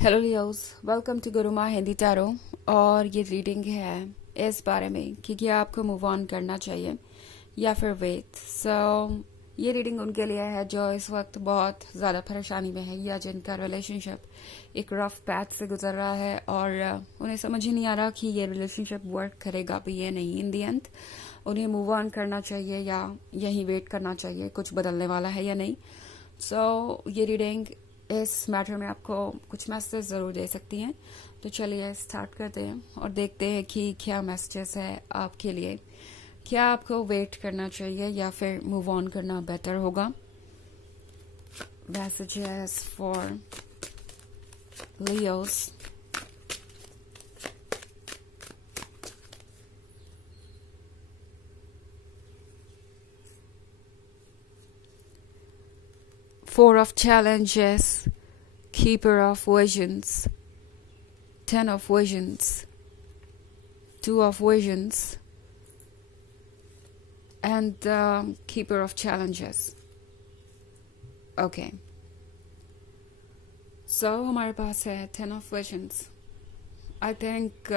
Hello Leos, welcome to Guruma Hindi tarot. और ये reading है इस बारे में कि क्या आपको मूव ऑन करना चाहिए या फिर वेट। ये रीडिंग उनके लिए है जो इस वक्त बहुत ज़्यादा परेशानी में है या जिनका रिलेशनशिप एक रफ पैथ से गुजर रहा है और उन्हें समझ ही नहीं आ रहा कि ये रिलेशनशिप वर्क करेगा भी या नहीं। इन दी एंड उन्हें मूव ऑन करना चाहिए या यहीं वेट करना चाहिए, कुछ बदलने वाला है या नहीं। ये रीडिंग इस मैटर में आपको कुछ मैसेज ज़रूर दे सकती हैं। तो चलिए स्टार्ट करते हैं और देखते हैं कि क्या मैसेजेस है आपके लिए। क्या आपको वेट करना चाहिए या फिर मूव ऑन करना बेटर होगा। Messages for Leos. Four of Challenges, Keeper of Visions, Ten of Visions, Two of Visions, and Keeper of Challenges. Okay. So हमारे पास है Ten of Visions. I think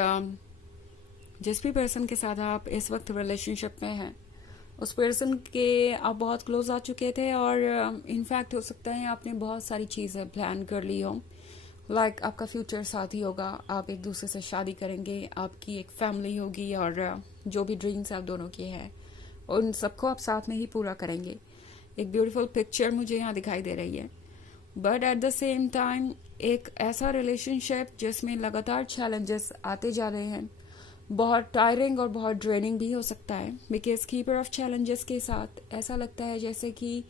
जिस भी पर्सन के साथ आप इस वक्त रिलेशनशिप में हैं उस पर्सन के आप बहुत क्लोज आ चुके थे और इनफैक्ट हो सकता है आपने बहुत सारी चीज़ें प्लान कर ली हो। लाइक आपका फ्यूचर साथ ही होगा, आप एक दूसरे से शादी करेंगे, आपकी एक फैमिली होगी और जो भी ड्रीम्स आप दोनों के हैं उन सबको आप साथ में ही पूरा करेंगे। एक ब्यूटीफुल पिक्चर मुझे यहाँ दिखाई दे रही है। But at the same time एक ऐसा रिलेशनशिप जिसमें लगातार चैलेंजेस आते जा रहे हैं, बहुत टायरिंग और बहुत ड्रेनिंग भी हो सकता है। बिकॉज कीपर ऑफ चैलेंजेस के साथ ऐसा लगता है जैसे कि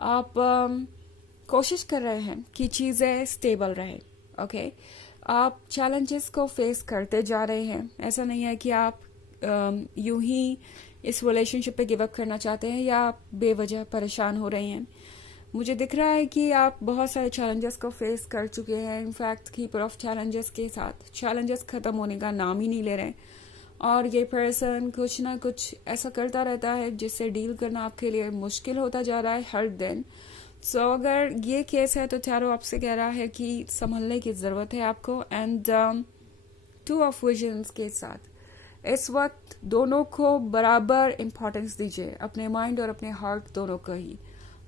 आप कोशिश कर रहे हैं कि चीज़ें स्टेबल रहे। ओके आप चैलेंजेस को फेस करते जा रहे हैं। ऐसा नहीं है कि आप यूं ही इस रिलेशनशिप पे गिव अप करना चाहते हैं या आप बेवजह परेशान हो रहे हैं। मुझे दिख रहा है कि आप बहुत सारे चैलेंजेस को फेस कर चुके हैं। इनफैक्ट कीपर ऑफ चैलेंजेस के साथ चैलेंजेस खत्म होने का नाम ही नहीं ले रहे और ये पर्सन कुछ ना कुछ ऐसा करता रहता है जिससे डील करना आपके लिए मुश्किल होता जा रहा है हर दिन। अगर ये केस है तो टैरो आपसे कह रहा है कि संभलने की ज़रूरत है आपको। एंड टू ऑफ विजन्स के साथ इस वक्त दोनों को बराबर इम्पोर्टेंस दीजिए, अपने माइंड और अपने हार्ट दोनों को ही।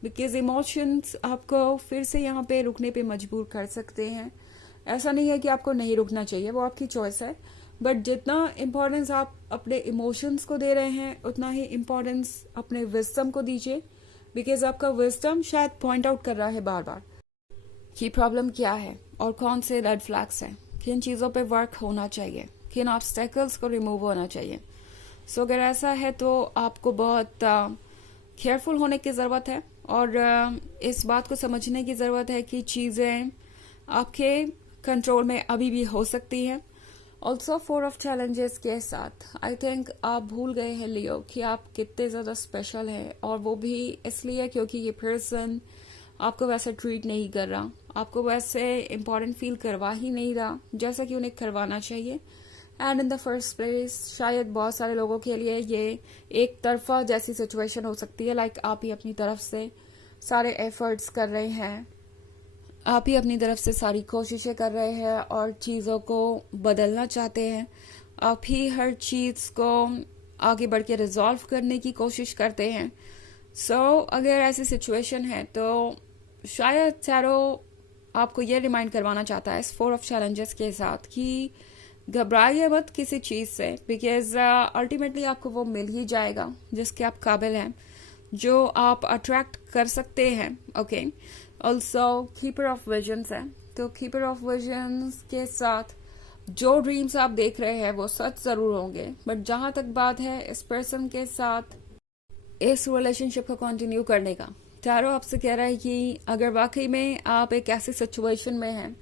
बिकॉज इमोशंस आपको फिर से यहाँ पे रुकने पे मजबूर कर सकते हैं। ऐसा नहीं है कि आपको नहीं रुकना चाहिए, वो आपकी चॉइस है। बट जितना इम्पोर्टेंस आप अपने इमोशंस को दे रहे हैं उतना ही इम्पोर्टेंस अपने विजडम को दीजिए। बिकॉज आपका विजडम शायद पॉइंट आउट कर रहा है बार बार कि प्रॉब्लम क्या है और कौन से रेड फ्लैग्स हैं, किन चीज़ों पे वर्क होना चाहिए, किन ऑब्स्टेकल्स को रिमूव होना चाहिए। अगर ऐसा है तो आपको बहुत केयरफुल होने की ज़रूरत है और इस बात को समझने की ज़रूरत है कि चीज़ें आपके कंट्रोल में अभी भी हो सकती हैं। ऑल्सो फोर ऑफ चैलेंजेस के साथ आई थिंक आप भूल गए हैं लियो कि आप कितने ज़्यादा स्पेशल हैं, और वो भी इसलिए क्योंकि ये पर्सन आपको वैसे ट्रीट नहीं कर रहा, आपको वैसे इम्पोर्टेंट फील करवा ही नहीं रहा जैसा कि उन्हें करवाना चाहिए। And in the first place शायद बहुत सारे लोगों के लिए ये एक तरफा जैसी सिचुएशन हो सकती है। लाइक आप ही अपनी तरफ से सारे एफर्ट्स कर रहे हैं, आप ही अपनी तरफ से सारी कोशिशें कर रहे हैं और चीज़ों को बदलना चाहते हैं। आप ही हर चीज़ को आगे बढ़ के रिजॉल्व करने की कोशिश करते हैं। अगर ऐसी सिचुएशन है तो शायद टैरो आपको ये रिमाइंड करवाना चाहता है इस फोर ऑफ चैलेंजेस के साथ कि घबराइए मत किसी चीज़ से। बिकॉज अल्टीमेटली आपको वो मिल ही जाएगा जिसके आप काबिल हैं, जो आप अट्रैक्ट कर सकते हैं। Okay also keeper of visions है, तो कीपर ऑफ विजन्स के साथ जो ड्रीम्स आप देख रहे हैं वो सच जरूर होंगे। बट जहां तक बात है इस पर्सन के साथ इस रिलेशनशिप को कंटिन्यू करने का, टैरो आपसे कह रहा है कि अगर वाकई में आप एक ऐसी सिचुएशन में हैं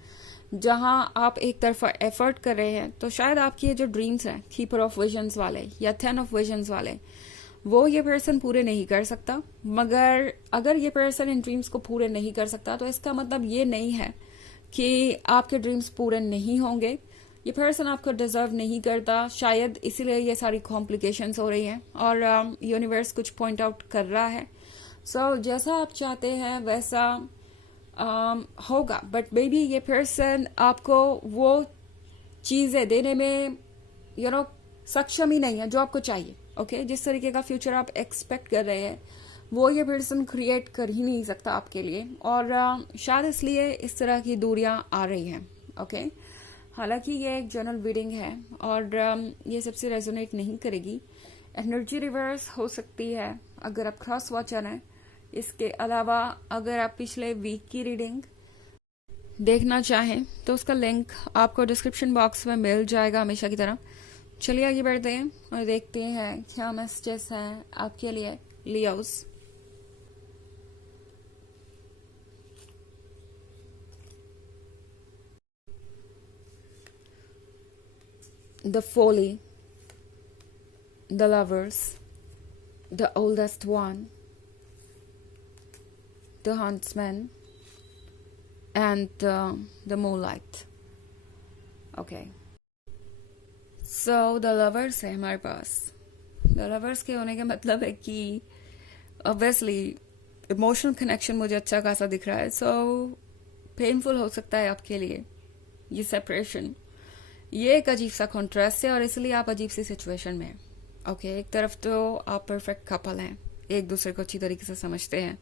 जहां आप एक तरफा एफर्ट कर रहे हैं तो शायद आपकी ये जो ड्रीम्स हैं कीपर ऑफ विजन्स वाले या 10 ऑफ विजन्स वाले वो ये पर्सन पूरे नहीं कर सकता। मगर अगर ये पर्सन इन ड्रीम्स को पूरे नहीं कर सकता तो इसका मतलब ये नहीं है कि आपके ड्रीम्स पूरे नहीं होंगे। ये पर्सन आपको डिजर्व नहीं करता, शायद इसीलिए ये सारी कॉम्प्लिकेशंस हो रही हैं और यूनिवर्स कुछ पॉइंट आउट कर रहा है। जैसा आप चाहते हैं वैसा होगा, बट मे बी ये पर्सन आपको वो चीज़ें देने में सक्षम ही नहीं है जो आपको चाहिए। ओके, जिस तरीके का फ्यूचर आप एक्सपेक्ट कर रहे हैं वो ये पर्सन क्रिएट कर ही नहीं सकता आपके लिए, और शायद इसलिए इस तरह की दूरियां आ रही हैं। ओके, हालांकि ये एक जनरल रीडिंग है और ये सबसे रेजोनेट नहीं करेगी। एनर्जी रिवर्स हो सकती है अगर आप क्रॉस वॉचर हैं। इसके अलावा अगर आप पिछले वीक की रीडिंग देखना चाहें तो उसका लिंक आपको डिस्क्रिप्शन बॉक्स में मिल जाएगा हमेशा की तरह। चलिए आगे बढ़ते हैं और देखते हैं क्या मैसेजेस हैं आपके लिए Leos. The folly, the lovers, the oldest one, the huntsman and the moonlight. Okay, so the lovers है हमारे पास। the lovers के होने का मतलब है कि obviously इमोशनल कनेक्शन मुझे अच्छा खासा दिख रहा है। so पेनफुल हो सकता है आपके लिए ये सेपरेशन। ये एक अजीब सा कॉन्ट्रास्ट है और इसलिए आप अजीब सी सिचुएशन में हैं। ओके, एक तरफ तो आप परफेक्ट कपल हैं, एक दूसरे को अच्छी तरीके से समझते हैं,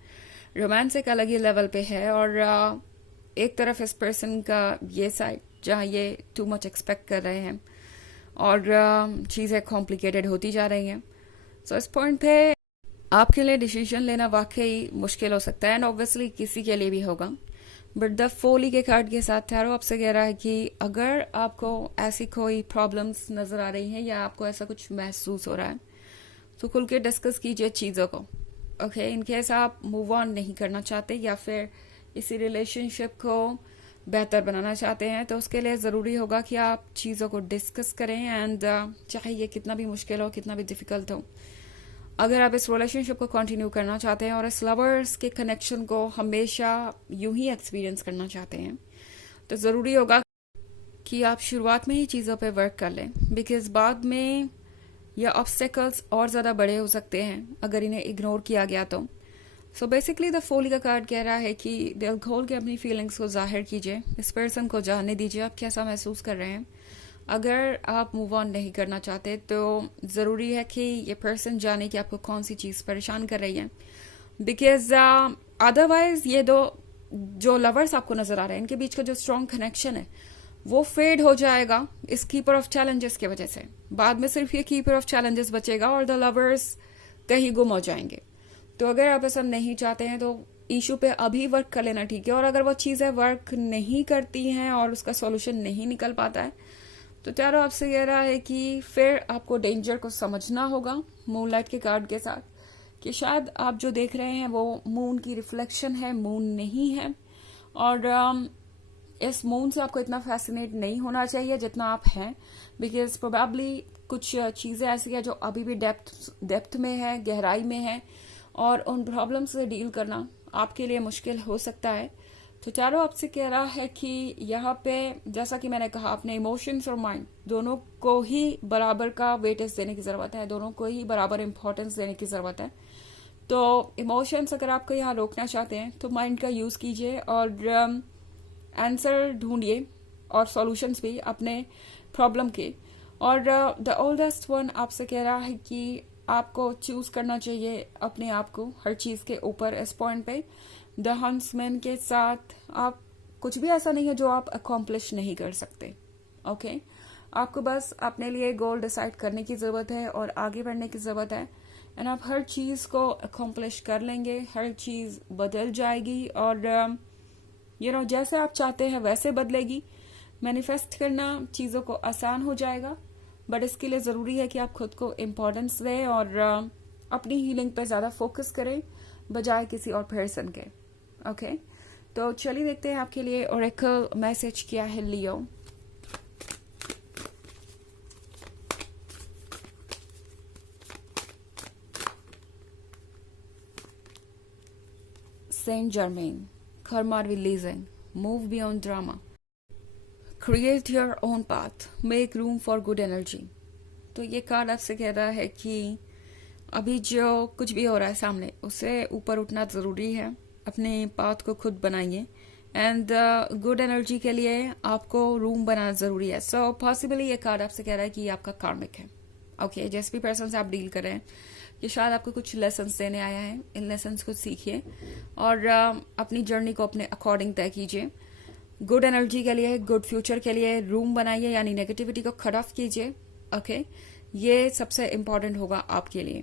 रोमांस एक अलग ही लेवल पे है, और एक तरफ इस पर्सन का ये साइड जहाँ ये टू मच एक्सपेक्ट कर रहे हैं और चीज़ें कॉम्प्लिकेटेड होती जा रही हैं। सो इस पॉइंट पे आपके लिए डिसीजन लेना वाकई मुश्किल हो सकता है, एंड ऑब्वियसली किसी के लिए भी होगा। बट द फोली के कार्ड के साथ टैरो आपसे कह रहा है कि अगर आपको ऐसी कोई प्रॉब्लम्स नजर आ रही हैं या आपको ऐसा कुछ महसूस हो रहा है तो खुल के डिस्कस कीजिए चीज़ों को। ओके, इनकेस आप मूव ऑन नहीं करना चाहते या फिर इसी रिलेशनशिप को बेहतर बनाना चाहते हैं तो उसके लिए ज़रूरी होगा कि आप चीज़ों को डिस्कस करें, एंड चाहे ये कितना भी मुश्किल हो, कितना भी डिफ़िकल्ट हो, अगर आप इस रिलेशनशिप को कंटिन्यू करना चाहते हैं और इस लवर्स के कनेक्शन को हमेशा यूं ही एक्सपीरियंस करना चाहते हैं तो ज़रूरी होगा कि आप शुरुआत में ही चीज़ों पे वर्क कर लें, बिकॉज बाद में ये ऑब्स्टेकल्स और ज़्यादा बड़े हो सकते हैं अगर इन्हें इग्नोर किया गया तो। सो बेसिकली द फोली का कार्ड कह रहा है कि दिल खोल के अपनी फीलिंग्स को जाहिर कीजिए, इस पर्सन को जानने दीजिए आप कैसा महसूस कर रहे हैं। अगर आप मूव ऑन नहीं करना चाहते तो ज़रूरी है कि ये पर्सन जाने कि आपको कौन सी चीज़ परेशान कर रही है, बिकॉज अदरवाइज ये दो जो लवर्स आपको नज़र आ रहे हैं इनके बीच का जो स्ट्रॉन्ग कनेक्शन है वो फेड हो जाएगा इस कीपर ऑफ चैलेंजेस की वजह से। बाद में सिर्फ ये कीपर ऑफ चैलेंजेस बचेगा और द लवर्स कहीं गुम हो जाएंगे। तो अगर आप ऐसा नहीं चाहते हैं तो इशू पे अभी वर्क कर लेना ठीक है, और अगर वो चीज़ें वर्क नहीं करती हैं और उसका सॉल्यूशन नहीं निकल पाता है तो टैरो आपसे कह रहा है कि फिर आपको डेंजर को समझना होगा मूनलाइट के कार्ड के साथ, कि शायद आप जो देख रहे हैं वो मून की रिफ्लेक्शन है, मून नहीं है। और इस मून से आपको इतना फैसिनेट नहीं होना चाहिए जितना आप हैं, बिकॉज प्रोबेबली कुछ चीज़ें ऐसी हैं जो अभी भी डेप्थ में है, गहराई में है, और उन प्रॉब्लम से डील करना आपके लिए मुश्किल हो सकता है। तो टैरो आपसे कह रहा है कि यहाँ पे जैसा कि मैंने कहा अपने इमोशंस और माइंड दोनों को ही बराबर का वेटेज देने की ज़रूरत है, दोनों को ही बराबर इंपॉर्टेंस देने की ज़रूरत है। तो इमोशंस अगर आपको यहाँ रोकना चाहते हैं तो माइंड का यूज़ कीजिए और आंसर ढूंढिए और सॉल्यूशंस भी अपने प्रॉब्लम के। और द ओल्डेस्ट वन आपसे कह रहा है कि आपको चूज करना चाहिए अपने आप को हर चीज के ऊपर इस पॉइंट पे। द हंट्समैन के साथ आप कुछ भी ऐसा नहीं है जो आप अकॉम्प्लिश नहीं कर सकते। ओके, आपको बस अपने लिए गोल डिसाइड करने की जरूरत है और आगे बढ़ने की जरूरत है, एंड आप हर चीज को अकॉम्प्लिश कर लेंगे, हर चीज बदल जाएगी और जैसे आप चाहते हैं वैसे बदलेगी। मैनिफेस्ट करना चीजों को आसान हो जाएगा, बट इसके लिए ज़रूरी है कि आप खुद को इम्पोर्टेंस दें और अपनी हीलिंग पे ज़्यादा फोकस करें बजाय किसी और पर्सन के। ओके, तो चलिए देखते हैं आपके लिए ओरेकल मैसेज क्या है लियो। Saint Germain, karma releasing, move beyond drama, create your own path, make room for good energy। तो ये कार्ड आपसे कह रहा है कि अभी जो कुछ भी हो रहा है सामने उससे ऊपर उठना ज़रूरी है, अपने पाथ को खुद बनाइए एंड गुड एनर्जी के लिए आपको रूम बनाना ज़रूरी है. सो पॉसिबली ये कार्ड आपसे कह रहा है कि ये आपका कार्मिक है. ओके, जिस भी पर्सन से आप डील कर रहे हैं, ये शायद आपको कुछ लेसन्स देने आया है. इन लेसन्स को सीखिए और अपनी जर्नी को अपने अकॉर्डिंग तय कीजिए. गुड एनर्जी के लिए, गुड फ्यूचर के लिए रूम बनाइए, यानी नेगेटिविटी को कट ऑफ कीजिए. ओके, ये सबसे इम्पॉर्टेंट होगा आपके लिए.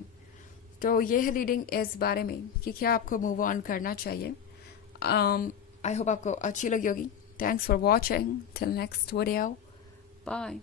तो ये है रीडिंग इस बारे में कि क्या आपको मूव ऑन करना चाहिए. आई होप आपको अच्छी लगी होगी. Thanks for watching. Till next video. Bye.